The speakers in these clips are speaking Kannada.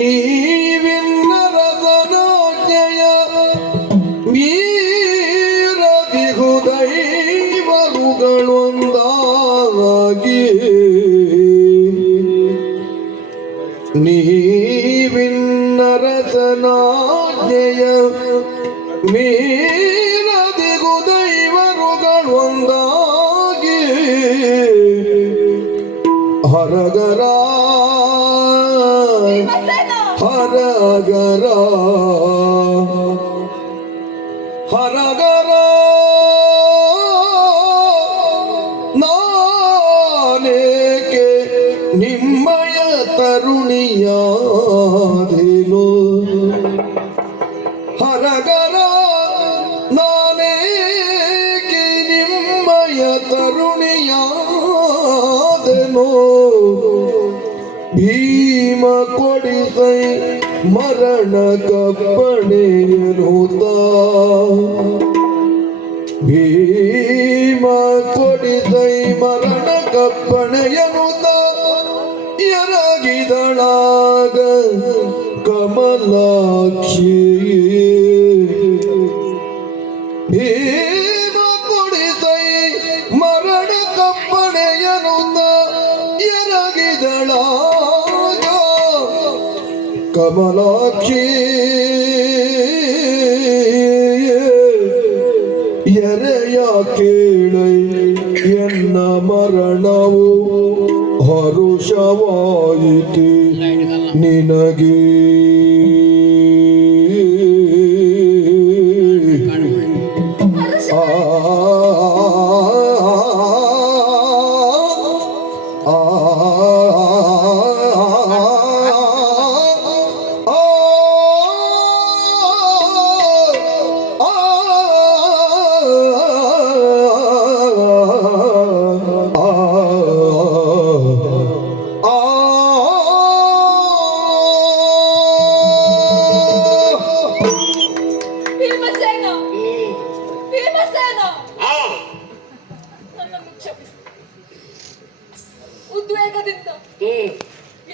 ನೀವಿನ್ನರದನಾಜ್ಞೆಯ ಮೀರದಿಹು ದೈವರುಗಳೊಂದಾಗಿ ನೀವಿನ್ನರದನಾಜ್ಞೆಯ ಮೀರದಿಹು ದೈವರುಗಳೊಂದಾಗಿ ಹರಗರ ಹರಗರ ಹರಗರ ನಾನೇಕೆ ನಿಮ್ಮಯ ತರುಣಿಯಾದೆನು ಹರಗರ ನಾನೇಕೆ ನಿಮ್ಮಯ ತರುಣಿಯಾದೆನು ಭೀಮ ಕೊಡಿಸೈ ಮರಣ ಕಪ್ಪಣೆಯನುತ ಭೀಮ ಕೊಡಿಸೈ ಮರಣ ಕಪ್ಪಣೆಯನುತ ಎರಗಿದಳಾಗ ಕಮಲಾಕ್ಷಿ ಭೀಮ ಕೊಡಿಸೈ ಮರಣ ಕಪ್ಪಣೆಯನುತ ಎರಗಿದಳಾಗ ಕಮಲಾಕ್ಷಿ ಎರೆಯ ಕೇಳೈ ಎನ್ನ ಮರಣವು ಹರುಷವಾಯಿತಿ ನಿನಗೆ ಉದ್ವೇಗದಿಂದ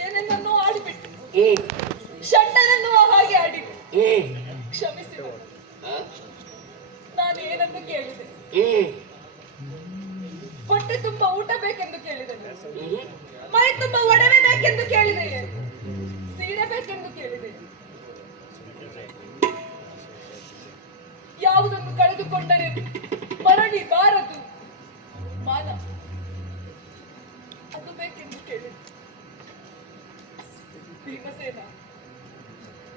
ಏನನ್ನೋ ಆಡಿಬಿಟ್ಟು ಷಂಡನೆನ್ನುವ ಹಾಗೆ ಆಡಿಬಿಟ್ಟು ಕ್ಷಮಿಸಿರು. ನಾನು ಏನನ್ನು ಕೇಳಿದೆ? ಹೊಟ್ಟೆ ತುಂಬ ಊಟ ಬೇಕೆಂದು ಕೇಳಿದೆ, ಮೈ ತುಂಬ ಒಡವೆ ಬೇಕೆಂದು ಕೇಳಿದೆ, ಸೀರೆ ಬೇಕೆಂದು ಕೇಳಿದೆ. ಯಾವುದನ್ನು ಕಳೆದುಕೊಂಡರೆ ಮರಳಿ ಬಾರದು ಮಾನ, ಅದು ಬೇಕೆಂದು ಕೇಳಿದೆ. ಭೀಮಸೇನ,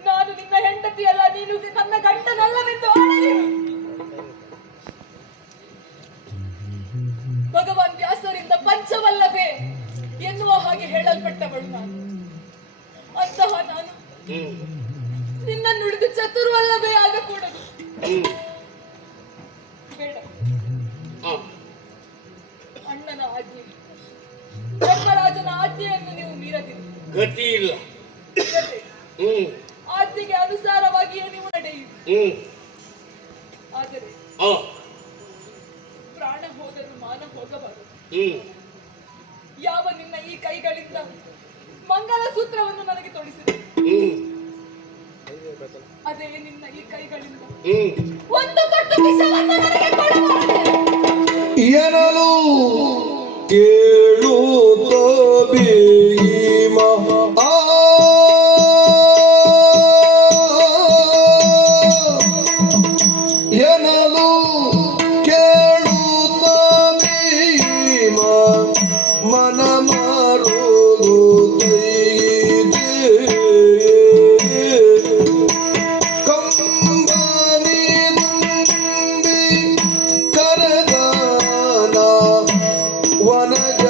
ನಾನು ನಿನ್ನ ಹೆಂಡತಿಯಲ್ಲ, ನೀನು ನನ್ನ ಗಂಡನಲ್ಲವೆಂದು ಆಣೆಯಿಡು. ಭಗವಾನ್ ವ್ಯಾಸರಿಂದ ಪಂಚವಲ್ಲಭೆ ಎನ್ನುವ ಹಾಗೆ ಹೇಳಲ್ಪಟ್ಟವಳು ನಾನು. ಅಂತಹ ನಾನು ನಿನ್ನ ನುಡಿದು ಚತುರ್ವಲ್ಲಭೆ ಆಗಕೂಡದು. ಬೇಡ, ಅಣ್ಣನ ಆಜ್ಞೆ, ಧರ್ಮರಾಜನ ಆಜ್ಞೆಯನ್ನು ನೀವು ಮೀರದಿರಿ. ಗತಿ ಇಲ್ಲ. ಆಜ್ಞೆಗೆ ಅನುಸಾರವಾಗಿಯೇ ನೀವು ನಡೆಯಿರಿ. ಆದರೆ ಪ್ರಾಣ ಹೋದರೂ ಮಾನ ಹೋಗಬಾರದು. ಯಾವ ನಿನ್ನ ಈ ಕೈಗಳಿಂದ ಮಂಗಲ ಸೂತ್ರವನ್ನು ನನಗೆ ತೊಡಿಸಿದೆ, ಅದೇ ನಿನ್ನ ಈ ಕೈಗಳಿಂದ ಒಂದು ಕಟ್ಟು ವಿಷವನ್ನು ನನಗೆ ಕೊಡಬಾರದು ಎನ್ನಲು ಕೇಳುತ್ತ ಭೀಮ ಎನ್ನಲು ಕೇಳುತ್ತ ಭೀಮ ಮನ ಮಾರುವುದು ಕಂಬನಿ ತುಂಬಿ ಕರೆದಾನ ವನಜ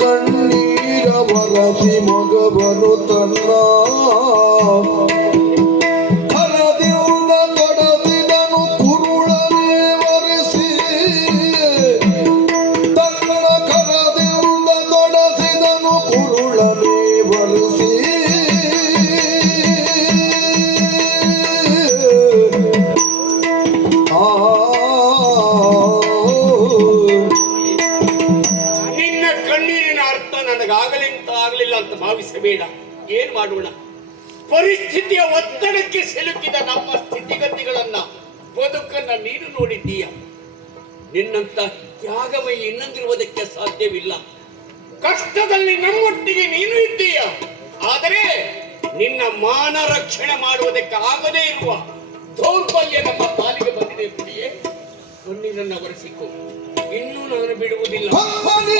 ಕಣ್ಣೀರ ವರಸಿ ಮಗವನು ತನ್ನ ಕರದಿಂದ ತೊಡಸಿದನು ಕುರುಳನೆ ಒರೆಸಿ ತನ್ನ ಕರದಿಂದ ತೊಡಸಿದನು ಕುರುಳನೆ ಒರೆಸಿ ನಿನ್ನ ಕಣ್ಣೀರಿನ ಅರ್ಥ ನನಗಾಗಲಿಲ್ಲ ಅಂತ ಭಾವಿಸಬೇಡ. ಏನ್ ಮಾಡೋಣ, ಪರಿಸ್ಥಿತಿಯ ಒತ್ತಡಕ್ಕೆ ಸಿಲುಕಿದ ನಮ್ಮ ಸ್ಥಿತಿಗತಿಗಳನ್ನ ಬದುಕನ್ನ ನೀನು ನೋಡಿದ್ದೀಯ. ನಿನ್ನಂತ ತ್ಯಾಗಮಯಿ ಇನ್ನೊಂದಿರುವುದಕ್ಕೆ ಸಾಧ್ಯವಿಲ್ಲ. ಕಷ್ಟದಲ್ಲಿ ನಮ್ಮೊಟ್ಟಿಗೆ ನೀನು ಇದ್ದೀಯ, ಆದರೆ ನಿನ್ನ ಮಾನ ರಕ್ಷಣೆ ಮಾಡುವುದಕ್ಕೆ ಆಗದೇ ಇರುವ ದೌರ್ಬಲ್ಯ ನಮ್ಮ ಪಾಲಿಗೆ ಬಂದಿದೆ. ಪ್ರಿಯೆ, ಕಣ್ಣೀರನ್ನ ಒರೆಸಿಕೊ, ಇನ್ನೂ ನಾನು ಬಿಡುವುದಿಲ್ಲ. ಒಂದೇ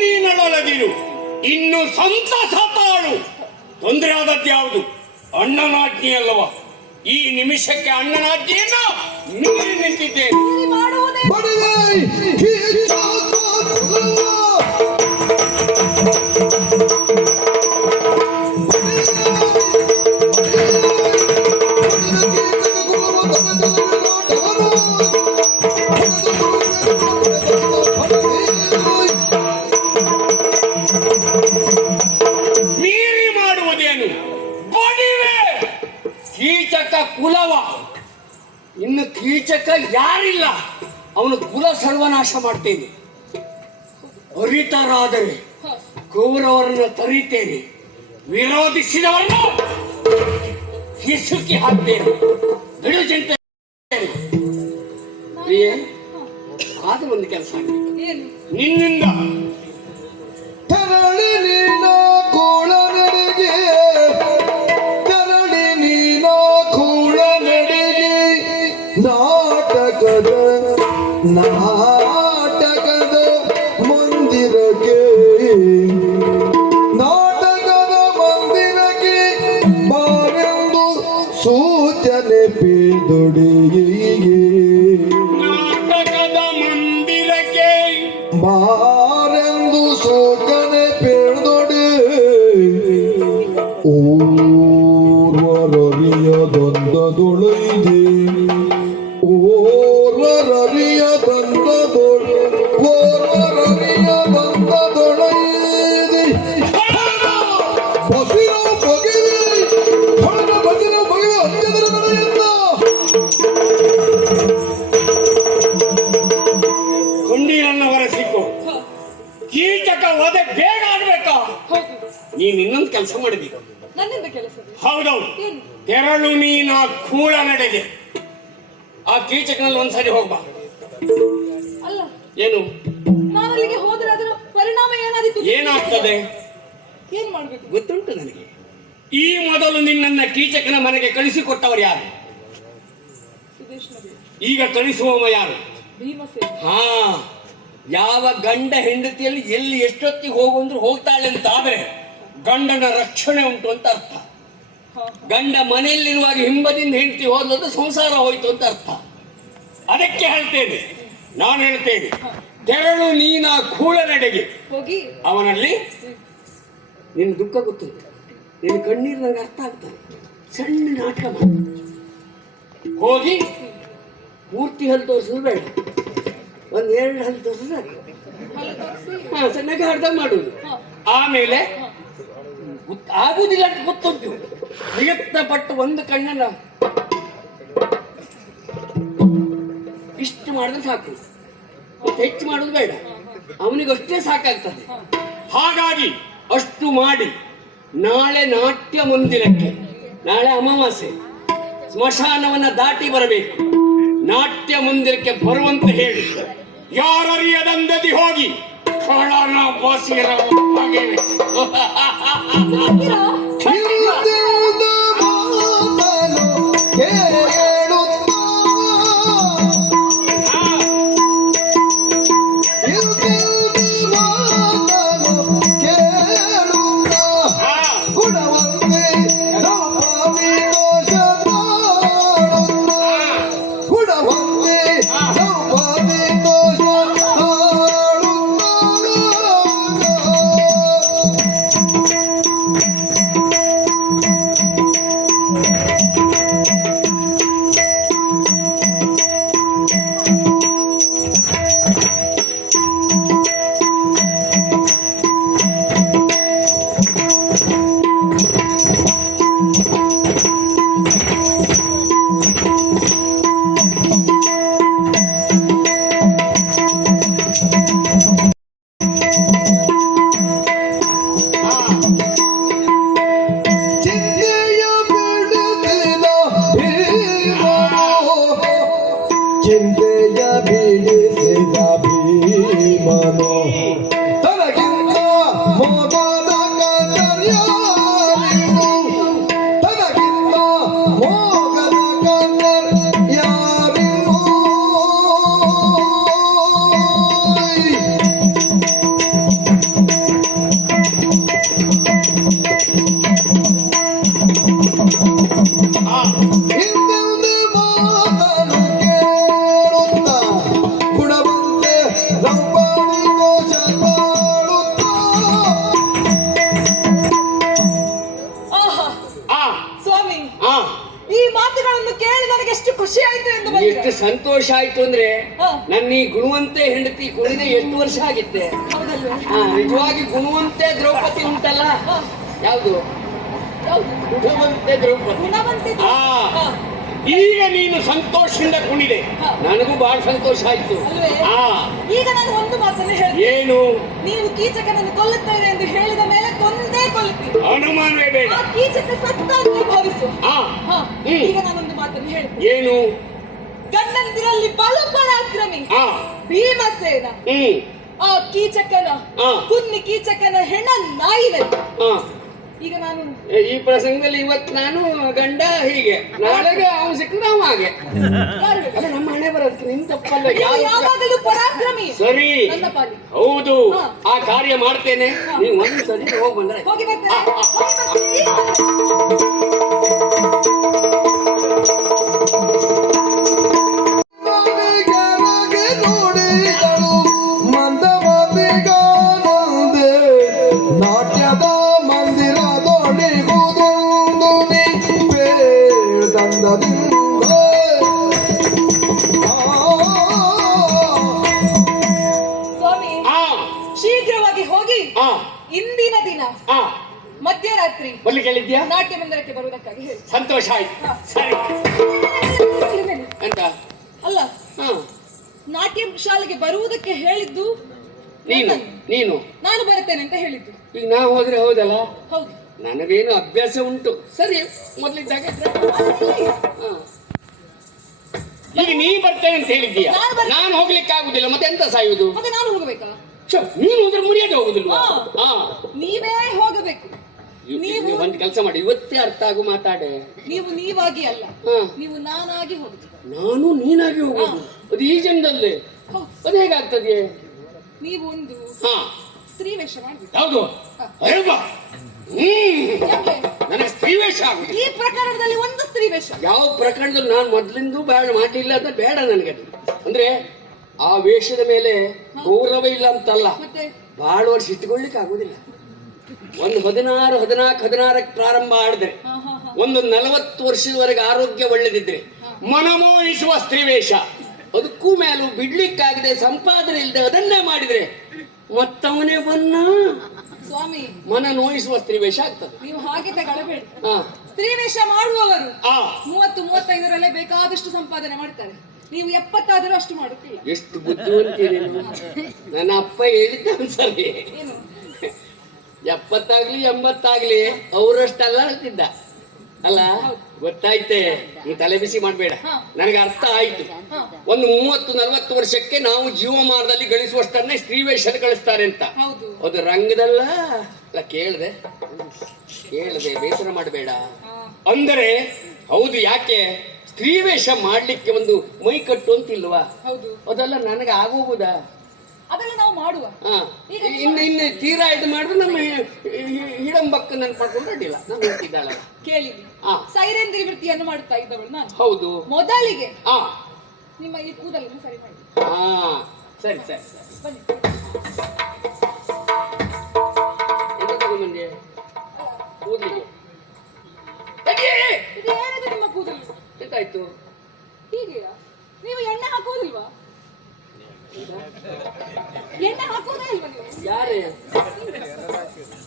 ನೀನೊಳಗಿರು, ಇನ್ನು ಸಂತಸ ತಾಳು. ತೊಂದರೆ ಆದದ್ಯಾವುದು? ಅಣ್ಣನಾಜ್ಞೆ ಅಲ್ಲವ? ಈ ನಿಮಿಷಕ್ಕೆ ಅಣ್ಣನಾಜ್ಞೆಯನ್ನ ಮೀರಿ ನಿಂತಿದ್ದೇನೆ. ಮೀರಿ ಮಾಡುವುದೇನು? ಬಡಿವೆ ಕೀಚಕ ಕುಲವ. ಇನ್ನು ಕೀಚಕ ಯಾರಿಲ್ಲ, ಅವನು ಕುಲ ಸರ್ವನಾಶ ಮಾಡ್ತೇನೆ. ಅರಿತರಾದರೆ ಕೌರವರನ್ನು ತರಿತೇನೆ, ವಿರೋಧಿಸಿದವರನ್ನು ಹಿಸುಕಿ ಹಾಕ್ತೇನೆ. ಬಿಡು ಚಿಂತೆ. ಪ್ರಿಯೆ, ಆದ ಒಂದು ಕೆಲಸ ನಿನ್ನಿಂದ ತೆರಳಿ ನೀನ ಕೂಳ ನಡೆಗೆ, ತೆರಳಿ ನೀನ ಕೂಳ ನಡೆಗೆ, ನಾಟಕದ ಮಂದಿರಕ್ಕೆ, ನಾಟಕದ ಮಂದಿರಕ್ಕೆ ಬಾರೆಂದು ಸೂಚನೆ ಪೇದೊಡೆಯಿಗೆ, ನಾಟಕದ ಮಂದಿರಕ್ಕೆ ಬಾರೆಂದು ಸೂಚನೆ ಪೇದೊಡೆ, ಓರ್ವರರಿಯ ದಂದದೊಳೈದೆ, ಓರ್ವರರಿಯ ದಂದದೊಳೆ, ಓರ್ವರರಿಯ ದಂದದೊಳೈದೆ, ಬಸಿರೋ ಬಗೆವೆ, ಹೊಳೆದ ಬಸಿರೋ ಬಗೆವೆ ಅಂಜದರ ನಡೆಯಿಂದ. ಕೊಂಡೀರನ್ನು ಹೊರಸಿಕೊ. ಕೀಚಕ ವಧೆ ಬೇಗ ಆಡ್ಬೇಕಾ? ನೀನ್ ಇನ್ನೊಂದು ಕೆಲಸ ಮಾಡಿದೀಗ. ನನ್ನಿಂದ ಕೆಲಸ ಹೌದೌದು, ಏನು? ತೆರಳು ನೀನ ಕೂಳ ನಡೆಗೆ. ಆ ಕೀಚಕನಲ್ಲಿ ಒಂದ್ಸರಿ ಹೋಗ್ಬಾ. ಅಲ್ಲ, ಏನು ನಾನು ಅಲ್ಲಿಗೆ ಹೋದ್ರೆ ಅದರ ಪರಿಣಾಮ ಏನಾದಿತ್ತು? ಏನಾಗ್ತದೆ ಏನ್ ಮಾಡ್ಬೇಕು? ಗೊತ್ತುಂಟು ನನಗೆ. ಈ ಮೊದಲು ನಿನ್ನನ್ನ ಕೀಚಕನ ಮನೆಗೆ ಕಳಿಸಿಕೊಟ್ಟವರು ಯಾರು? ಸುದೇಶ್ನವರು. ಈಗ ಕಳಿಸುವವ ಯಾರು? ಭೀಮಸೇನ. ಹಾ, ಯಾವ ಗಂಡ ಹೆಂಡತಿಯಲ್ಲಿ ಎಲ್ಲಿ ಎಷ್ಟೊತ್ತಿಗೆ ಹೋಗಂದ್ರು ಹೋಗ್ತಾಳೆ ಅಂತ ಆದ್ರೆ ಗಂಡನ ರಕ್ಷಣೆ ಉಂಟು ಅಂತ ಅರ್ಥ. ಗಂಡ ಮನೆಯಲ್ಲಿರುವಾಗ ಹಿಂಬದಿಂದ ಹೆಂಡತಿ ಹೋದದ್ದು ಸಂಸಾರ ಹೋಯ್ತು ಅಂತ ಅರ್ಥ. ಅದಕ್ಕೆ ಹೇಳ್ತೇನೆ, ನಾನು ಹೇಳ್ತೇನೆ, ತೆರಳು ನೀನ ಕೂಳ ನಡೆಗೆ. ಹೋಗಿ ಅವನಲ್ಲಿ ನಿನ್ನ ದುಃಖ ಗೊತ್ತುಂಟು, ನಿನ್ನ ಕಣ್ಣೀರು ನನಗೆ ಅರ್ಥ ಆಗ್ತದೆ. ಸಣ್ಣ ನಾಟಕ ಮಾಡಿ ಹೋಗಿ ಪೂರ್ತಿ ಹಲ್ಲು ತೋರಿಸೋದು ಬೇಡ, ಒಂದು 2 ಹಲ್ಲು ತೋರಿಸೋದು ಸಾಕು. ಹಾ, ಚೆನ್ನಾಗಿ ಅರ್ಥ ಮಾಡುದು. ಆಮೇಲೆ ಆಗುದಿಲ್ಲ ಅಂತ ಗೊತ್ತುಂಟು, ಪ್ರಯತ್ನ ಪಟ್ಟು ಒಂದು ಕಣ್ಣನ್ನ ಇಷ್ಟು ಮಾಡಿದ್ರೆ ಸಾಕು, ಮತ್ತೆ ಹೆಚ್ಚು ಮಾಡೋದು ಬೇಡ. ಅವನಿಗಷ್ಟೇ ಸಾಕಾಗ್ತದೆ. ಹಾಗಾಗಿ ಅಷ್ಟು ಮಾಡಿ ನಾಳೆ ನಾಟ್ಯ ಮಂದಿರಕ್ಕೆ, ನಾಳೆ ಅಮಾವಾಸ್ಯೆ, ಸ್ಮಶಾನವನ್ನ ದಾಟಿ ಬರಬೇಕು. ನಾಟ್ಯ ಮಂದಿರಕ್ಕೆ ಬರುವಂತ ಹೇಳಿ ಯಾರರಿಯದಂದದಿ ಹೋಗಿ ಕಳ್ಳನ ಬಾಸಿರ ಹಾಗೇನೆ ಹಿಂದೆಂದ ಮಾತನು ಹೇಳುತ್ತಾ, ಹಿಂದೆಂದ ತನಗಿಂತ ಮೋದದ ಕರ್ತರ್ಯಾರಿಗೂ ತನಗಿಂತ ಮೋಗದ ಕರ್ತರ್ಯಾರಿಗೂ ಹಿಂದೆಂದೇ ಮಾತನು ಕೇಳುತ್ತಾ ಗುಣವಂತೆ ರೌಪದಿ ದೋಷ ಮಾಡುತ್ತಾ ಆಹಾ ಆ ಸ್ವಾಮಿ, ಆ ಈ ಮಾತುಗಳನ್ನು ಕೇಳಿ ನನಗೆ ಎಷ್ಟು ಖುಷಿ ಆಯ್ತು ಎಂದು ಎಷ್ಟು ಬಂದಿರ. ಸಂತೋಷ ಆಯ್ತು ಅಂದ್ರೆ ಹಾ. ನನ್ನ ಈ ಗುಣವಂತೆ ಹೆಂಡತಿ ಕುಡಿದೆ ಎಷ್ಟು ವರ್ಷ ಆಗಿತ್ತೆ. ಹೌದಲ್ವೇ? ನಿಜವಾಗಿ ಗುಣವಂತೆ ದ್ರೌಪದಿ ಉಂಟಲ್ಲ, ಹಾ. ಯಾವುದು ಯಾವುದು? ಗುಣವಂತೆ ದ್ರೌಪದಿ. ಗುಣವಂತೆ. ಆ ಹಾ. ಈಗ ನೀನು ಸಂತೋಷದಿಂದ ಕುಣಿದೆ, ಹಾ. ನನಗೂ ಬಹಳ ಸಂತೋಷ ಆಯ್ತು. ಅಲ್ವೇ? ಆ ಈಗ ನಾನು ಒಂದು ಮಾತನ್ನು ಹೇಳ್ತೀನಿ. ಏನು ನೀವು ಕೀಚಕನನ್ನು ಕೊಲ್ಲುತ್ತೇನೆ ಎಂದು ಹೇಳಿದ ಮೇಲೆ ಕೊಂದೇ ಕೊಲ್ಲುತ್ತೀರಿ. ಅನುಮಾನವೇ ಬೇಡ. ಆ ಕೀಚಕ ಸತ್ತ ಅಂತ ಭಾವಿಸು. ಆ ಹಾ. ಹ್ಮ್. ಈಗ ನಾನೊಂದು ಮಾತನ್ನು ಹೇಳ್ತೀನಿ. ಏನು ಗಂಡಂದಿರಲ್ಲಿ ಬಲು ಪರಾಕ್ರಮಿ ಆ ಭೀಮಸೇನ ಹ್ಮ್ ಆ ಕೀಚಕನ ಆ. ಕುನ್ನಿ ಕೀಚಕನ ಹೆಣ ನಾಯಿನಲ್ಲಿ. ಆ ಈಗ ನಾನು ಈ ಪ್ರಸಂಗದಲ್ಲಿ ಇವತ್ತು ನಾನು ಗಂಡ ಹೀಗೆ, ನಾಳೆಗೆ ಅವನು ಸಿಕ್ಕರೆ ಅವ ಹಾಗೆ. ಯಾರು ಹೇಳಿ? ಅಲ್ಲ, ನಮ್ಮ ಹಣೆ ಬರೋದಕ್ಕೆ ನಿನ್ ತಪ್ಪಲ್ಲ. ನೀವು ಯಾರು ಯಾವಾಗಲೂ ಪರಾಕ್ರಮಿ. ಸರಿ, ನನ್ನ ಪಾಲಿ. ಹೌದು, ಹಾ. ಆ ಕಾರ್ಯ ಮಾಡ್ತೇನೆ. ನೀವು ಒಂದು ಸರಿ ಹೋಗಿ ಬಂದ್ರೆ ಹೋಗಿ ಬರ್ತೇನೆ. ಹೋಗಿ ಬರ್ತೇನೆ. ಈಗ ನನಗೆ ನೋಡಿದಳು ಮಂದಮತಿಗಾನಂದೆ ನಾಟ್ಯದ ಮಂದಿರದೊಳಿಗುದೊಂದು ಬೇಡದಂದದಿಂದ ಸ್ವಾಮಿ, ಆ ಶೀಘ್ರವಾಗಿ ಹೋಗಿ ಆ ಇಂದಿನ ದಿನ ಆ ಮಧ್ಯರಾತ್ರಿ ಬರ್ಲಿಕ್ಕೆ ಹೇಳಿದ್ಯಾ? ನಾಟ್ಯ ಮಂದಿರಕ್ಕೆ ಬರುವುದಕ್ಕಾಗಿ ಹೇಳಿ. ಸಂತೋಷ ಆಯ್ತು. ಹಾ. ಸರಿ ಎಂತ ಅಲ್ಲ, ಹಾ ನಾಟ್ಯ ಶಾಲೆಗೆ ಬರುವುದಕ್ಕೆ ಹೇಳಿದ್ದು ನೀನು ನನ್ನನ್ನು. ನೀನು ನಾನು ಬರುತ್ತೇನೆ ಅಂತ ಹೇಳಿದ್ದು. ಈಗ ನಾ ಹೋದ್ರೆ ಹೌದಲ್ಲ, ಹೌದು. ನನಗೇನು ಅಭ್ಯಾಸ ಉಂಟು. ಸರಿ, ಮೊದ್ಲಿದ್ದಾಗ ಹಾ. ಈಗ ನೀ ಬರ್ತೇನೆ ಅಂತ ಹೇಳಿದ್ದೀಯ, ನಾನು ಬರ್ತೇನೆ. ನಾನು ಹೋಗ್ಲಿಕ್ಕೆ ಆಗುದಿಲ್ಲ, ಮತ್ತೆ ಎಂತ ಸಾಯುವುದು? ಮತ್ತೆ ನಾನು ಹೋಗಬೇಕಾ? ಛೆ, ನೀನು ಹೋದ್ರೆ ಮುರಿಯದೆ ಹೋಗುದಿಲ್ವಾ? ಹಾ. ಹಾ. ನೀವೇ ಹೋಗಬೇಕು. ನೀವು ನೀವು ಒಂದು ಕೆಲಸ ಮಾಡಿ, ಇವತ್ತೇ ಅರ್ಥ ಆಗು ಮಾತಾಡೆ. ನೀವು ನೀವಾಗಿ ಅಲ್ಲ, ಹಾ. ನೀವು ನಾನಾಗಿ ಹೋಗುದು. ನಾನು ನೀನಾಗಿ ಹೋಗುದು, ಅದು ಈ ಜನ್ಮದಲ್ಲೇ. ಹೌದು. ಅದು ಹೇಗಾಗ್ತದೆ? ನೀವು ಒಂದು ಹಾ, ಸ್ತ್ರೀ ವೇಷ ಮಾಡ್ಬೇಕು. ಹೌದು. ಹಾ. ಅರೆ ಬಾ. ಯಾಕೆ? ನನಗೆ ಸ್ತ್ರೀ ವೇಷ ಆಗುದು. ಈ ಪ್ರಕರಣದಲ್ಲಿ ಒಂದು ಸ್ತ್ರೀ ವೇಷ. ಯಾವ ಪ್ರಕರಣದಲ್ಲಿ ನಾನು ಮೊದ್ಲಿಂದ ಬೇಡ ಮಾಡಲಿಲ್ಲ ಅಂತ ಬೇಡ ನನಗೆ ಅದು. ಅಂದ್ರೆ ಆ ವೇಷದ ಮೇಲೆ ಗೌರವ ಇಲ್ಲ ಅಂತಲ್ಲ, ಮತ್ತೆ ಬಹಳ ವರ್ಷ ಇಟ್ಟುಕೊಳ್ಳಿಕ್ಕೆ ಆಗುದಿಲ್ಲ. ಒಂದು 16, 14, 16ಕ್ಕೆ ಪ್ರಾರಂಭ ಮಾಡಿದ್ರೆ, ಹಾ, ಹಾ, ಹಾ. ಒಂದು 40 ವರ್ಷದವರೆಗೆ ಆರೋಗ್ಯ ಒಳ್ಳೆದಿದ್ರೆ, ಮನಮೋಹಿಸುವ ಸ್ತ್ರೀ ವೇಷ, ಅದಕ್ಕೂ ಮೇಲೂ ಬಿಡ್ಲಿಕ್ಕಾಗದೆ ಸಂಪಾದನೆ ಇಲ್ಲದೆ ಅದನ್ನೇ ಮಾಡಿದ್ರೆ ಮತ್ತವನೇ ಬನ್ನ ಸ್ವಾಮಿ, ಮನ ನೋಯಿಸುವ ಸ್ತ್ರೀ ವೇಷ ಆಗ್ತದೆ. ನೀವು ಹಾಗೆ ತಗೊಳ್ಳಬೇಡಿ. ಹಾ ಸ್ತ್ರೀ ವೇಷ ಮಾಡುವವರು ಆ 30-35ರಲ್ಲೇ ಬೇಕಾದಷ್ಟು ಸಂಪಾದನೆ ಮಾಡ್ತಾರೆ. ನೀವು 70 ಆದರೂ ಅಷ್ಟು ಮಾಡುತ್ತಿಲ್ಲ. ಎಷ್ಟು ಬುದ್ಧಿವಂತೀರಿ ನೀವು. ನನ್ನ ಅಪ್ಪ ಹೇಳಿದ್ದ ಒಂದ್ಸರಿ, ಏನು? 70 ಆಗ್ಲಿ 80 ಆಗ್ಲಿ ಅವರಷ್ಟೆಲ್ಲ ಹೇಳ್ತಿದ್ದ ಅಲ್ಲ. ಗೊತ್ತಾಯ್ತೆ, ನೀ ತಲೆ ಬಿಸಿ ಮಾಡ್ಬೇಡ, ಹಾ. ನನಗೆ ಅರ್ಥ ಆಯ್ತು. ಹಾ. ಒಂದು 30-40 ವರ್ಷಕ್ಕೆ ನಾವು ಜೀವಮಾನದಲ್ಲಿ ಗಳಿಸುವಷ್ಟನ್ನೇ ಸ್ತ್ರೀ ವೇಷದ ಗಳಿಸ್ತಾರೆ ಅಂತ. ಹೌದು. ಅದು ರಂಗದಲ್ಲ. ಅಲ್ಲ, ಕೇಳ್ದೆ ಬೇಸರ ಮಾಡಬೇಡ ಹಾ. ಅಂದರೆ ಹೌದು. ಯಾಕೆ ಸ್ತ್ರೀ ವೇಷ ಮಾಡ್ಲಿಕ್ಕೆ ಒಂದು ಮೈ ಕಟ್ಟು ಅಂತಿಲ್ವಾ? ಹೌದು. ಅದೆಲ್ಲ ನನಗೆ ಆಗೋಗುದಾ? ಅದೆಲ್ಲ ನಾವು ಮಾಡುವ. ಹಾ. ಇನ್ನು ತೀರಾ ಇದು ಮಾಡಿದ್ರೆ ನಮ್ಮ ಹಿಡಂಬಕ್ಕ ನನ್ನ ಪಡ್ಕೊಂಡು ಅಡ್ಡಿಲ್ಲ, ನಾನು ಹೇಳ್ತಿದ್ದಾಳ. ಕೇಳಿ, ಹಾ. ಸೈರೇಂದ್ರಿ ವೃತ್ತಿಯನ್ನು ಮಾಡುತ್ತಾ ಇದ್ದವಳು ನಾನು. ಹೌದು. ಮೊದಲಿಗೆ ಹಾ ನಿಮ್ಮ ಈ ಕೂದಲನ್ನು ಸರಿ ಮಾಡಿ. ಹಾ ಸರಿ ಸರಿ. ಬನ್ನಿ. ಎಂತ ತಗೊಂಡ್ಬಂದೆ ಕೂದಲಿಗೆ? ಇದು ಏನಿದೆ ನಿಮ್ಮ ಕೂದಲು? ಎಂತಾಯ್ತು? ಹೀಗೆಯಾ? ನೀವು ಎಣ್ಣೆ ಹಾಕುವುದಿಲ್ವಾ? ಎಣ್ಣೆ ಹಾಕುವುದೇ ಇಲ್ವಾ ನೀವು? ಯಾರೇ?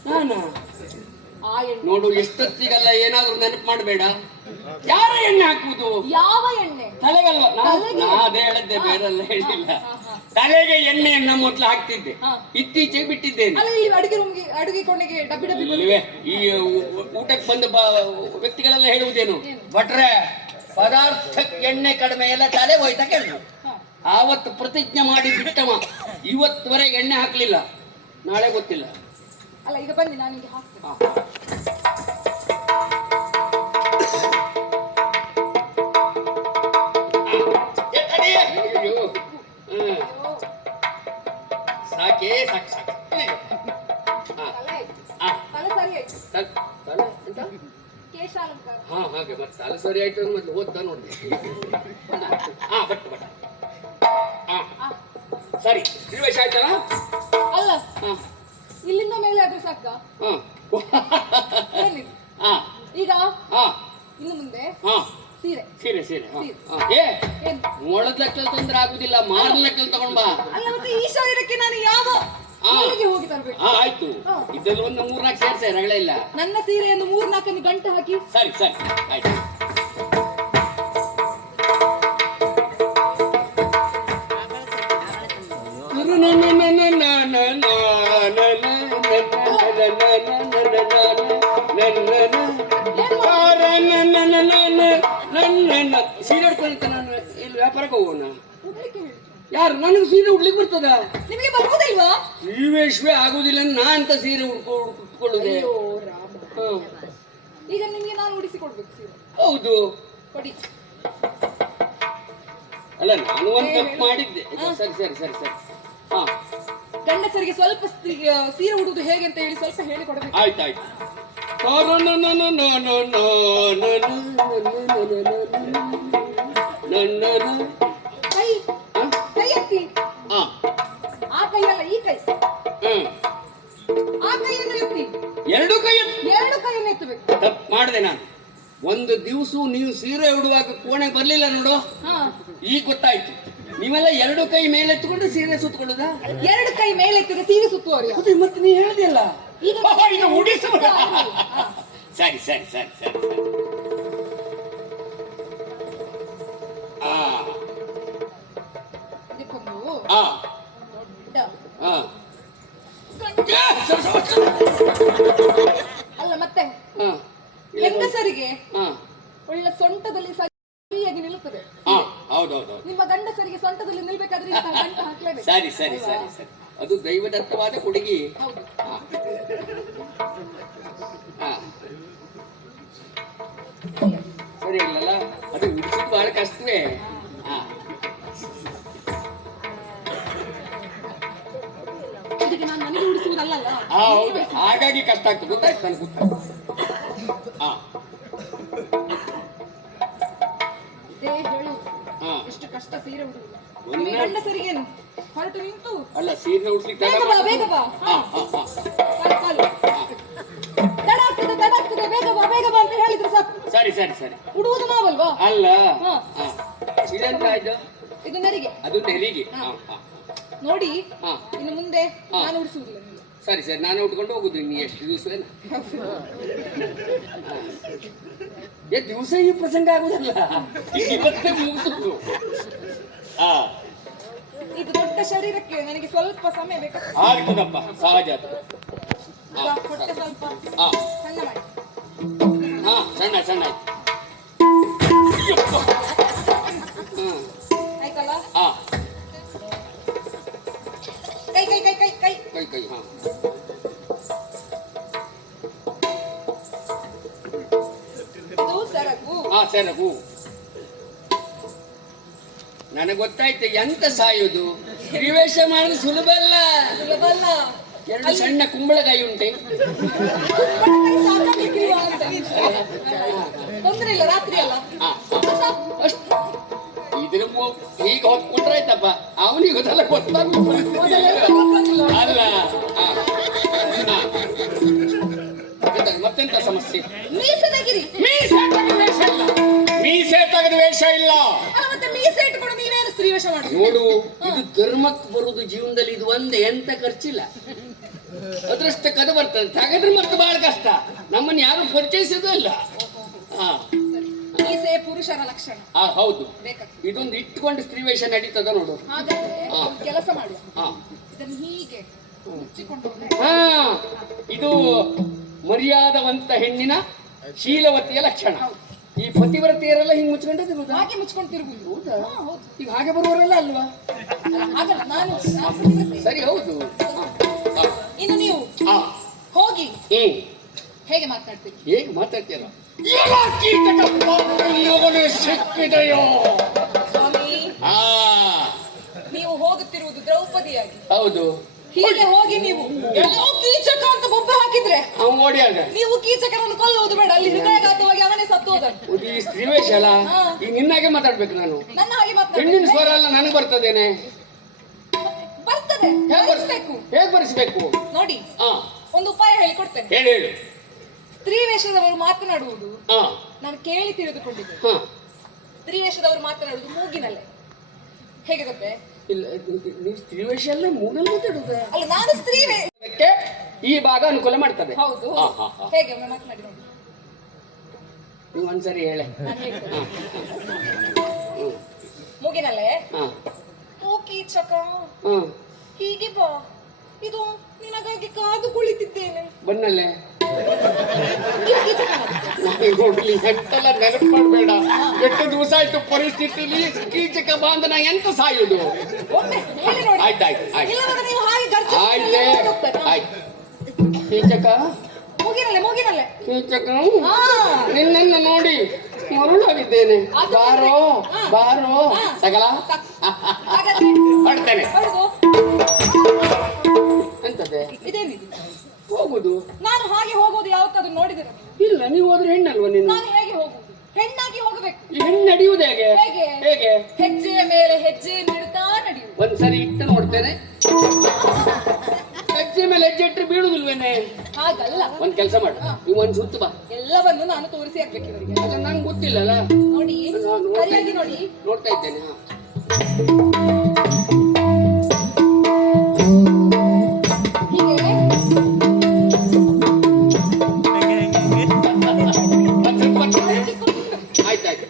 ನಾನಾ? ಆ ಎಣ್ಣೆ ನೋಡು, ಎಷ್ಟೊತ್ತಿಗಲ್ಲ ಏನಾದ್ರೂ ನೆನಪು ಮಾಡಬೇಡ. ಯಾರ ಎಣ್ಣೆ ಹಾಕುವುದು? ಯಾವ ಎಣ್ಣೆ? ತಲೆಗಲ್ಲ. ತಲೆಗೆ? ನಾ ಅದೇ ಹೇಳಿದ್ದೆ, ಬೇರೆಲ್ಲ ಹೇಳಿಲ್ಲ. ಹಾ, ಹಾ. ತಲೆಗೆ ಎಣ್ಣೆಯನ್ನ ಮೊದಲು ಹಾಕ್ತಿದ್ದೆ, ಹಾ. ಇತ್ತೀಚೆಗೆ ಬಿಟ್ಟಿದ್ದೇನೆ. ಅಲ್ಲ, ಇಲ್ಲಿ ಅಡುಗೆ ಕೋಣೆಗೆ ಡಬ್ಬಿ ಡಬ್ಬಿ ಬರುತ್ತೆ. ಇಲ್ವೇ? ಈ ಊಟಕ್ಕೆ ಬಂದ ವ್ಯಕ್ತಿಗಳೆಲ್ಲ ಹೇಳುವುದೇನು? ಏನು? ಭಟ್ರೆ, ಪದಾರ್ಥಕ್ಕೆ ಎಣ್ಣೆ ಕಡಿಮೆ ಎಲ್ಲ ತಲೆ ಹೋಯ್ತಾ ಕೇಳಿದ್ರು. ಹಾ. ಆವತ್ತು ಪ್ರತಿಜ್ಞೆ ಮಾಡಿ ಬಿಟ್ಟವ, ಇವತ್ತುವರೆಗೆ ಎಣ್ಣೆ ಹಾಕ್ಲಿಲ್ಲ, ನಾಳೆ ಗೊತ್ತಿಲ್ಲ. ಅಲ್ಲ ಈಗ ಬನ್ನಿ ನಾನು ಈಗ ಹಾಕ್ತೇನೆ. ಹಾ. ಅಯ್ಯೋ. ಹ್ಮ್. ಸಾಕೆ ಸಾಕು ಸಾಕು. ಹಾ. ತಲೆ ಆಯ್ತು. ಹಾ. ತಲೆ ಸರಿ ಆಯ್ತು. ತಲೆ ಎಂತ? ಕೇಶಾಲಂಕಾರ. ಹಾ ಹಾಗೆ ಮತ್ತೆ ತಲೆ ಸರಿ ಆಯ್ತು ಅಂದ್ರೆ ಮತ್ತೆ ಓದ್ತಾ ನೋಡಿದೆ. ಹಾ ಬಟ್ ಹಾ ಆ, ಸರಿ ಶ್ರೀವೇಶ ಆಯ್ತಲ್ಲ. ಅಲ್ಲ ಹಾ ಇಲ್ಲಿಂದ ಮೇಲೆ ಆದ್ರೆ ಸಾಕ. ಹಾ ಏನಿದೆ? ಹಾ ಈಗ ಹಾ ಇನ್ನು ಮುಂದೆ ಹಾ ಸೀರೆ. ಸೀರೆ ಸೀರೆ ಹಾ, ಸೀರೆ. ಹಾ. ಏ ಏನು? ಮೊಳದ ಲೆಕ್ಕದಲ್ಲಿ ತೊಂದ್ರೆ ಆಗುದಿಲ್ಲ, ಮಾರನ ಲೆಕ್ಕದಲ್ಲಿ ತಗೊಂಡ್ ಬಾ. ಅಲ್ಲ ಮತ್ತೆ ಈ ಶರೀರಕ್ಕೆ ನಾನು ಯಾವ ಹಾ. ಎಲ್ಲಿಗೆ ಹೋಗಿ ತರಬೇಕು? ಹಾ ಆಯ್ತು. ಹಾ. ಇದ್ರಲ್ಲಿ ಒಂದು 3-4 ಸೇರ್ಸೆ ರಗಳೆ ಇಲ್ಲ. ನನ್ನ ಸೀರೆಯನ್ನು 3-4 ಗಂಟೆ ಹಾಕಿ. ಸರಿ ಸರಿ ಆಯ್ತು. ಸೀರೆ ಉಡ್ಕೊಂತ ನಾನು ಇಲ್ಲಿ ವ್ಯಾಪಾರಕ್ಕೆ ಹೋಗೋಣ. ಉಡ್ಲಿಕ್ಕೆ ಹೇಳಿ. ಯಾರು ನನಗೆ ಸೀರೆ ಉಡ್ಲಿಕ್ಕೆ ಬರ್ತದ? ನಿಮಗೆ ಬರುವುದಿಲ್ವಾ? ಸೀವೇಶ್ವೇ ಆಗುದಿಲ್ಲ, ನಾ ಅಂತ ಸೀರೆ ಉಟ್ಕೊಳ್ಳುದೆ. ಅಯ್ಯೋ ರಾಮ. ಹ. ಈಗ ನಿಮಗೆ ನಾನು ಉಡಿಸಿ ಕೊಡ್ಬೇಕು ಸೀರೆ. ಹೌದು. ಕೊಡಿ. ಅಲ್ಲ ನಾನು ಒಂದು ತಪ್ಪು ಮಾಡಿದ್ದೆ. ಸರಿ ಸರಿ ಸರಿ ಸರಿ ಹಾ ಗಂಡಸರಿಗೆ ಸ್ವಲ್ಪ ಸೀರೆ ಉಡುವುದು ಹೇಗೆ ಅಂತ ಹೇಳಿ ಸ್ವಲ್ಪ ಹೇಳಿ ಕೊಡಬೇಕು. ಆಯ್ತಾಯ್ತು. ಕೈ ಕೈ ಎತ್ತಿ. ಹಾ ಆ ಕೈ ಅಲ್ಲ ಈ ಕೈ. ಹ್ಮ್ ಆ ಕೈಯನ್ನು ಎತ್ತಿ. ಎರಡು ಕೈ ಎರಡು ಕೈಯನ್ನು ಎತ್ತಬೇಕು. ತಪ್ಪು ಮಾಡಿದೆ ನಾನು. ಒಂದು ದಿವಸ ನೀವು ಸೀರೆ ಉಡುವಾಗ ಕೋಣೆಗೆ ಬರ್ಲಿಲ್ಲ ನೋಡು, ಹಾ. ಈಗ ಗೊತ್ತಾಯ್ತು. ನೀವೆಲ್ಲ ಎರಡು ಕೈ ಮೇಲೆತ್ತುಕೊಂಡು ಸೀರೆ ಸುತ್ತಕೊಳ್ಳುದ? ಎರಡು ಕೈ ಮೇಲೆ ಎತ್ತಿದ್ರೆ ಸೀರೆ ಸುತ್ತುವರಿ. ಮತ್ತೆ ನೀ ಹೇಳಿದೆಯಲ್ಲ ಈಗ ಇದು ಉಡಿಸುವ. ಹಾ. ಸರಿ ಸರಿ ಸರಿ ಸರಿ ಸರಿ ಆ ಇದಕ್ಕೊಂದು ಆ ದೊಡ್ಡ ಆ ಅಲ್ಲ ಮತ್ತೆ ಆ ಹೆಂಗಸರಿಗೆ ಆ ಒಳ್ಳೆ ಸೊಂಟದಲ್ಲಿ ಸರಿಯಾಗಿ ನಿಲ್ಲುತ್ತದೆ. ಆ ಹೌದೌದು. ನಿಮ್ಮ ಗಂಡಸರಿಗೆ ಸೊಂಟದಲ್ಲಿ ನಿಲ್ಬೇಕಾದ್ರೆ ಇಂತಹ ಗಂಟು ಹಾಕ್ಲೇಬೇಕು. ಸರಿ ಸರಿ ಸರಿ ಸರಿ ಅದು ದೈವದತ್ತವಾದ ಕೊಡುಗೆ. ಹೌದು. ಆ. ಸರಿ ಇಲ್ಲಲ್ಲ, ಅದು ಉಡಿಸೋದು ಬಹಳ ಕಷ್ಟವೇ. ಆ ಇದಕ್ಕೆ ನಾನು ನನಗೆ ಉಡಿಸುವುದಲ್ಲ. ಆ, ಹೌದು, ಹಾಗಾಗಿ ಕಷ್ಟ ಆಗ್ತದೆ. ಗೊತ್ತಾಯ್ತು ನನಗೆ, ಗೊತ್ತಾಯ್ತು. ಆ ಇದೇ ಹೇಳು ಹಾ. ಎಷ್ಟು ಕಷ್ಟ ಸೀರೆ ಉಡುವುದು. ಒಂದೇ- ಗಂಡಸರಿಗೇನು ಹೊರಟು ನಿಂತು ಅಲ್ಲ ಸೀರೆ ಉಡ್ಸ್ಲಿಕ್ಕೆ ಬೇಗ ಬಾ ಬೇಗ ಬಾ. ಹಾ. ಕಾಲು ಕಾಲು ತಡ ಆಗ್ತದೆ ಬೇಗ ಬಾ ಅಂತ ಹೇಳಿದ್ರೆ ಸಾಕು. ಸರಿ ಸರಿ ಸರಿ ಉಡುವುದು ನಾವಲ್ವಾ? ಅಲ್ಲ ಹಾ. ಸೀರೆ ಅಂತ ಆಯ್ತು, ಇದು ನೆರಿಗೆ ಅದು ನೆರಿಗೆ. ಹಾ. ಹಾ, ಹಾ. ನೋಡಿ. ಹಾ. ಇನ್ನು ಮುಂದೆ ಹಾ. ನಾನು ಉಡಿಸುವುದಿಲ್ಲ ನಿಮಗೆ. ಸರಿ ಸರಿ ನಾನು ಉಟ್ಕೊಂಡು ಹೋಗುದು. ಇನ್ನು ಎಷ್ಟು ದಿವಸವೇನ? ದಿವಸ ಈ ಪ್ರಸಂಗ ಆಗುದಲ್ಲ, ಇವತ್ತೇ ಮುಗಿಸುದು. ಆ ಇದು ದೊಡ್ಡ ಶರೀರಕ್ಕೆ ನನಗೆ ಸ್ವಲ್ಪ ಸಮಯ ಬೇಕಾಗ್ತದೆ. ಆಗ್ತದಪ್ಪ, ಸಹಜ ಅದು. ಈಗ ಹೊಟ್ಟೆ ಸ್ವಲ್ಪ ಹಾ ಸಣ್ಣ ಮಾಡಿ. ಹಾ ಸಣ್ಣ ಸಣ್ಣ ಆಯ್ತು. ಹ್ಮ್ ಆಯ್ತಲ್ಲ? ಹಾ ಕೈ ಕೈ ಕೈ ಕೈ ಕೈ ಕೈ ಕೈ ಹಾ ಇದು ಸರಕು. ಹಾ ಸೆರಗು. ನನಗೆ ಗೊತ್ತಾಯ್ತು ಎಂತ ಸಾಯೋದು. ಪ್ರವೇಶ ಮಾಡೋದು ಸುಲಭ ಅಲ್ಲ. ಸುಲಭ ಅಲ್ಲ. ಎರಡು ಸಣ್ಣ ಕುಂಬಳಕಾಯಿ ಉಂಟೆ. ಕೈ ಸಾಕಾಗ್ಲಿಕ್ಕಿಲ್ವಾ ಅಂತ. ತೊಂದ್ರೆ ಇಲ್ಲ, ರಾತ್ರಿ ಅಲ್ಲ. ಹಾ ಅಷ್ಟು ಇದ್ರ ಈಗ ಹೊತ್ಕೊಂಡ್ರಾಯ್ತಪ್ಪ, ಅವನಿಗೆ ಗೊತ್ತಲ್ಲ, ಗೊತ್ತಾಗ್ಬೇಕು ಅಲ್ಲ. ಮತ್ತೆಂತ ಸಮಸ್ಯೆ? ಮೀಸೆ ತೆಗಿರಿ. ಮೀಸೆ ತೆಗೆದ ವೇಷ ಇಲ್ಲ. ಅಲ್ಲ ಮತ್ತೆ ಮೀಸೆ ಇಟ್ಕೊಂಡು ನೀವೇನು ಸ್ತ್ರೀ ವೇಷ ಮಾಡಿ? ನೋಡು, ಇದು ಧರ್ಮಕ್ಕೆ ಬರುದು ಜೀವನದಲ್ಲಿ. ಇದು ಒಂದೇ, ಎಂತ ಖರ್ಚಿಲ್ಲ. ಅದೃಷ್ಟಕ್ಕೆ ಅದು ಬರ್ತದೆ, ತೆಗೆದ್ರೆ ಮತ್ತೆ ಬಹಳ ಕಷ್ಟ. ನಮ್ಮನ್ನು ಯಾರು ಪರಿಚಯಿಸೋದು ಇಲ್ಲ. ಹಾ ಮೀಸೆ ಪುರುಷರ ಲಕ್ಷಣ. ಹೌದು. ಬೇಕಾಗ್ತದೆ. ಇದೊಂದು ಇಟ್ಕೊಂಡು ಸ್ತ್ರೀ ವೇಷ ನಡೀತದ ನೋಡು. ಹಾಗಾದ್ರೆ ಹಾ. ಒಂದು ಕೆಲಸ ಮಾಡುವ. ಹಾ ಇದನ್ನು ಹೀಗೆ ಮುಚ್ಚಿಕೊಂಡು ಹೋದ್ರೆ ಹಾ ಇದು ಮರ್ಯಾದವಂತ ಹೆಣ್ಣಿನ ಶೀಲವತಿಯ ಲಕ್ಷಣ. ಈ ಪತಿವ್ರತೆಯರೆಲ್ಲ ಹಿಂಗ್ ಮುಚ್ಕೊಂಡಿರೋದು ಹಾಗೆ ಮುಚ್ಕೊಂಡು ತಿರುಗುದು. ಹೌದಾ? ಹಾ, ಹೌದು. ಈಗ ಹಾಗೆ ಬರುವವರೆಲ್ಲ ಅಲ್ವಾ? ಹಾಗಲ್ಲ, ನಾನು ಪತಿವ್ರತೆ. ಸರಿ, ಹೌದು. ಇನ್ನು ನೀವು ಆ, ಹೋಗಿ ಹ್ಮ್, ಹೇಗೆ ಮಾತನಾಡ್ತೀರಿ? ಹೇಗೆ ಮಾತಾಡ್ತೀರ? ಸಿಕ್ಕಿದೆಯೋ? ಸ್ವಾಮಿ, ಆ, ನೀವು ಹೋಗುತ್ತಿರುವುದು ದ್ರೌಪದಿಯಾಗಿ. ಹೌದು. ಹೀಗೆ ಹೋಗಿ ನೀವು ಎಲ್ಲೋ ಕೀಚಕ ಅಂತ ಬೊಬ್ಬೆ ಹಾಕಿದ್ರೆ ಅವ್ನು ಓಡಿಯಾಗ ನೀವು ಕೀಚಕನನ್ನು ಕೊಲ್ಲುವುದು ಬೇಡ, ಅಲ್ಲಿ ಹೃದಯಘಾತವಾಗಿ ಅವನೇ ಸತ್ತು ಹೋದನು. ಈ ಸ್ತ್ರೀವೇಷ ಅಲ್ಲ, ಹಾ. ಈಗ ನಿನ್ನಾಗೆ ಮಾತಾಡ್ಬೇಕು ನಾನು. ನನ್ನ ಹಾಗೆ ಹೆಣ್ಣಿನ ಮಾತನಾಡಿ ಸ್ವರ ಎಲ್ಲ ನನಗೆ ಬರ್ತದೇನೆ. ಬರ್ತದೆ, ಬಳಸಬೇಕು. ಹೇಗೆ ಬರೆಸ್ಬೇಕು? ನೋಡಿ, ಹಾ, ಒಂದು ಉಪಾಯ ಹೇಳಿಕೊಡ್ತೇನೆ. ಹೇಳು ಹೇಳು. ಸ್ತ್ರೀ ವೇಷದವರು ಮಾತನಾಡುವುದು ಹಾ, ನಾನು ಕೇಳಿ ತಿಳಿದುಕೊಂಡಿದ್ದೆ. ಹಾ. ಸ್ತ್ರೀ ವೇಷದವರು ಮಾತನಾಡುವುದು ಮೂಗಿನಲ್ಲೇ. ಹೇಗೆ ಗೊತ್ತೇ? ಇಲ್ಲ, ನೀವು ಸ್ತ್ರೀವೇಷ ಎಲ್ಲ ಮೂಗಲ್ಲಿ ಮಾತಾಡುದ? ಅಲ್ಲ, ನಾನು ಸ್ತ್ರೀ ಅದಕ್ಕೆ ಈ ಭಾಗ ಅನುಕೂಲ ಮಾಡ್ತದೆ. ಹೌದು. ಹಾ, ಹಾ, ಹಾ. ಹೇಗೆ ಒಮ್ಮೆ ಮಾತನಾಡಿ ನೋಡಿ. ನೀವು ಒಂದ್ಸರಿ ಹೇಳೆ. ನಾನು ಹೇಳ್ತೇನೆ. ಹ್ಮ್. ಮೂಗಿನಲ್ಲೇ ಹಾ, ಓ ಕೀಚಕ, ಹಾ. ಹೀಗೆ ಬಾ, ಇದು ನಿನಗಾಗಿ ಕಾದು ಕುಳಿತಿದ್ದೇನೆ. ಬನ್ನಲ್ಲೇ ನೀವು ಕೀಚಕ ಮತ್ತೆ. ನೋಡ್ಲಿ, ಎಂತೆಲ್ಲ ನೆನಪು ಮಾಡಬೇಡ. ಎಷ್ಟು ದಿವಸ ಆಯ್ತು ಪರಿಸ್ಥಿತಿಲಿ ಕೀಚಕ ಬಾಂಧನ ಎಂತ ಸಾಯುದು? ಒಮ್ಮೆ ಹೇಳಿ ನೋಡಿ. ಆಯ್ತಾಯ್ತು, ಆಯ್ತು. ಇಲ್ಲವಾಗ ನೀವು ಹಾಗೆ ಆಯ್ತೇ, ಗರ್ಜಿಸಿ ಆಯ್ತು. ಕೀಚಕ, ಮೂಗಿನಲ್ಲೇ ಮೂಗಿನಲ್ಲೇ. ಕೀಚಕ, ಹಾ. ನಿನ್ನನ್ನು ನೋಡಿ ಮರುಳಾಗಿದ್ದೇನೆ. ಅದು ಬಾರೋ, ಹಾ. ಬಾರೋ, ಹಾ. ಸಗಲ ಹಾಗಾದ್ರೆ ಹೊಡ್ತೇನೆ. ಹೊರಗು. ಎಂತದೆ ಇದೇನಿದು? ಹೋಗುದು? ನಾನು ಹಾಗೆ ಹೋಗೋದು ಯಾವತ್ತಾದ್ರೂ ನೋಡಿದಿರ? ಇಲ್ಲ, ನೀವು ಹೋದ್ರೆ ಹೆಣ್ಣಲ್ವಾ ನೀನು? ನಾನು ಹೇಗೆ ಹೋಗುದು? ಹೆಣ್ಣಾಗಿ ಹೋಗಬೇಕು. ಈ ಹೆಣ್ಣು ನಡೆಯುವುದು ಹೇಗೆ? ಹೇಗೆ? ಹೇಗೆ? ಹೆಜ್ಜೆಯ ಮೇಲೆ ಹೆಜ್ಜೆ ನೀಡುತ್ತಾ ನಡೆಯುವುದು. ಒಂದ್ಸರಿ ಇಟ್ಟು ನೋಡ್ತೇನೆ. ಹೆಜ್ಜೆ ಮೇಲೆ ಹೆಜ್ಜೆ ಇಟ್ಟರೆ ಬೀಳುದಿಲ್ವೇನೆ? ಹಾಗಲ್ಲ, ಒಂದ್ ಕೆಲಸ ಮಾಡು, ನೀವು ಒಂದ್ ಸುತ್ತು ಬಾ. ಎಲ್ಲವನ್ನು ನಾನು ತೋರಿಸಿ ಹಾಕ್ಬೇಕು ಇವರಿಗೆ. ಅಲ್ಲ, ನಂಗೆ ಗೊತ್ತಿಲ್ಲಲ್ಲ. ನೋಡಿ, ನಾನು ಸರಿಯಾಗಿ ನೋಡಿ. ನೋಡ್ತಾ ಇದ್ದೇನೆ. ಹಾ. ಹೀಗೆ ಆಯ್ತಾಯ್ತು.